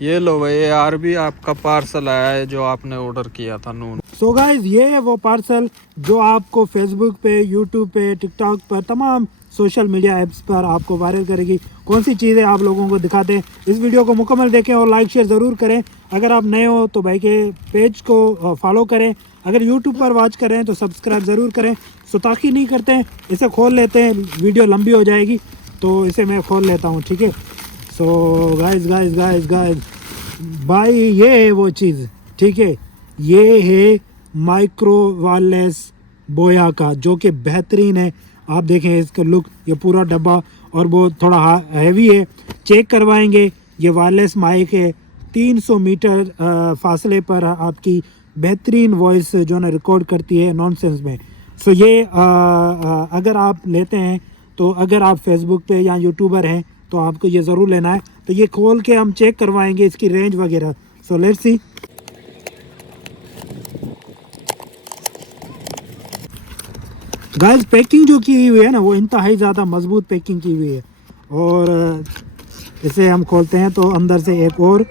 ये लो भाई, ये आरबी आपका पार्सल आया है जो आपने ऑर्डर किया था नून। सो गाइज ये है वो पार्सल जो आपको फेसबुक पे, यूट्यूब पे, टिकटॉक पर, तमाम सोशल मीडिया ऐप्स पर आपको वायरल करेगी। कौन सी चीज़ें आप लोगों को दिखाते हैं। इस वीडियो को मुकम्मल देखें और लाइक शेयर ज़रूर करें। अगर आप नए हो तो भाई के पेज को फॉलो करें। अगर यूट्यूब पर वॉच करें तो सब्सक्राइब ज़रूर करें। सो ताकि नहीं करते हैं, इसे खोल लेते हैं, वीडियो लंबी हो जाएगी तो इसे मैं खोल लेता हूँ, ठीक है। So guys guys guys guys भाई ये है वो चीज़, ठीक है। ये है माइक्रो वायरलेस बोया का, जो कि बेहतरीन है। आप देखें इसका लुक, ये पूरा डब्बा, और वो थोड़ा हैवी है। चेक करवाएंगे। ये वायरलेस माइक है, 300 मीटर फासले पर आपकी बेहतरीन वॉइस जो ना रिकॉर्ड करती है नॉनसेंस में। सो ये अगर आप लेते हैं तो अगर आप फेसबुक पे या यूट्यूबर हैं तो आपको ये ज़रूर लेना है। तो ये खोल के हम चेक करवाएंगे इसकी रेंज वगैरह। So let's see. Guys packing जो की हुई है ना, वो इंतहाई ज़्यादा मजबूत पैकिंग की हुई है। और इसे हम खोलते हैं तो अंदर से एक और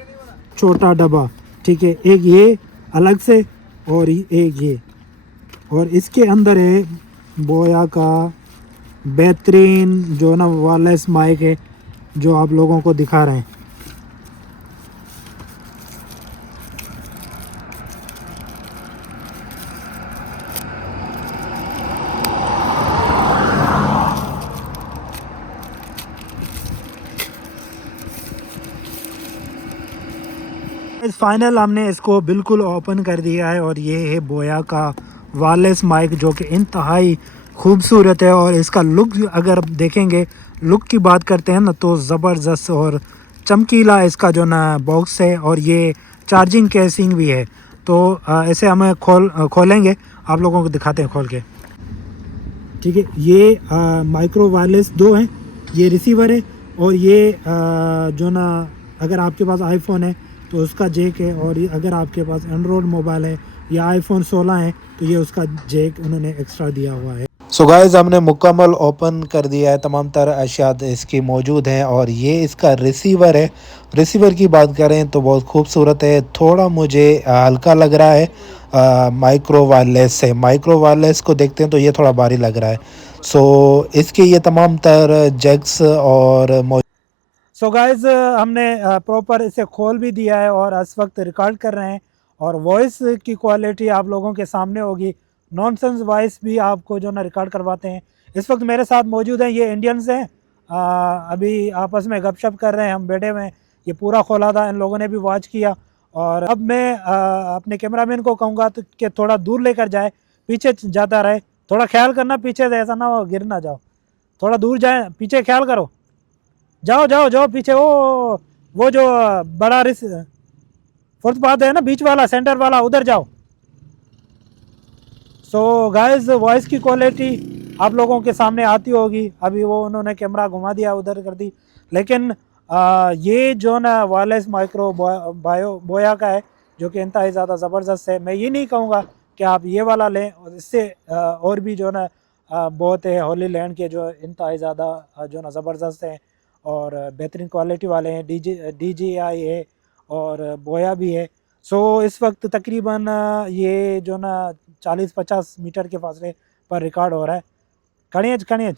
छोटा डब्बा, ठीक है। एक ये अलग से और एक ये, और इसके अंदर है बोया का बेहतरीन जो ना वायरलेस माइक है जो आप लोगों को दिखा रहे हैं। इस फाइनल हमने इसको बिल्कुल ओपन कर दिया है और ये है बोया का वायरलेस माइक जो कि इंतहाई खूबसूरत है। और इसका लुक अगर देखेंगे, लुक की बात करते हैं ना, तो ज़बरदस्त और चमकीला इसका जो ना बॉक्स है। और ये चार्जिंग केसिंग भी है। तो इसे हम खोलेंगे, आप लोगों को दिखाते हैं खोल के, ठीक है। ये माइक्रो वायरलेस दो हैं, ये रिसीवर है, और ये जो ना अगर आपके पास आईफोन है तो उसका जैक है, और ये अगर आपके पास एंड्रॉयड मोबाइल है या आईफोन 16 है तो ये उसका जैक उन्होंने एक्स्ट्रा दिया हुआ है। सो गाइस हमने मुकम्मल ओपन कर दिया है, तमाम तरह अशिया इसकी मौजूद हैं। और ये इसका रिसीवर है। रिसीवर की बात करें तो बहुत खूबसूरत है। थोड़ा मुझे हल्का लग रहा है माइक्रो वायरलेस से। माइक्रो वायरलेस को देखते हैं तो ये थोड़ा भारी लग रहा है। सो इसके ये तमाम तरह जैक्स और सो गाइज हमने प्रॉपर इसे खोल भी दिया है और इस वक्त रिकॉर्ड कर रहे हैं। और वॉइस की क्वालिटी आप लोगों के सामने होगी। नॉनसेंस वॉइस भी आपको जो ना रिकॉर्ड करवाते हैं। इस वक्त मेरे साथ मौजूद हैं, ये इंडियंस हैं। अभी आपस में गपशप कर रहे हैं, हम बैठे हुए हैं। ये पूरा खोला था, इन लोगों ने भी वॉच किया। और अब मैं अपने कैमरामैन को कहूँगा तो कि थोड़ा दूर लेकर जाए, पीछे जाता रहे। थोड़ा ख्याल करना पीछे से, ऐसा ना हो गिर ना जाओ। थोड़ा दूर जाए, पीछे ख्याल करो। जाओ जाओ जाओ पीछे, वो जो बड़ा रिस फुटपाथ है ना, बीच वाला, सेंटर वाला, उधर जाओ। सो गाइस वॉइस की क्वालिटी आप लोगों के सामने आती होगी। अभी वो उन्होंने कैमरा घुमा दिया, उधर कर दी। लेकिन ये जो ना वायरलेस माइक्रो बोया का है, जो कि इंतहाई ज़्यादा ज़बरदस्त है। मैं ये नहीं कहूँगा कि आप ये वाला लें, और इससे और भी जो ना बहुत है होली लैंड के जो इंतहाई ज़्यादा जो ना ज़बरदस्त हैं और बेहतरीन क्वालिटी वाले हैं। DJI है और बोया भी है। सो इस वक्त तकरीबन ये जो ना 40-50 मीटर के फासले पर रिकॉर्ड हो रहा है। खड़ियज खड़ियज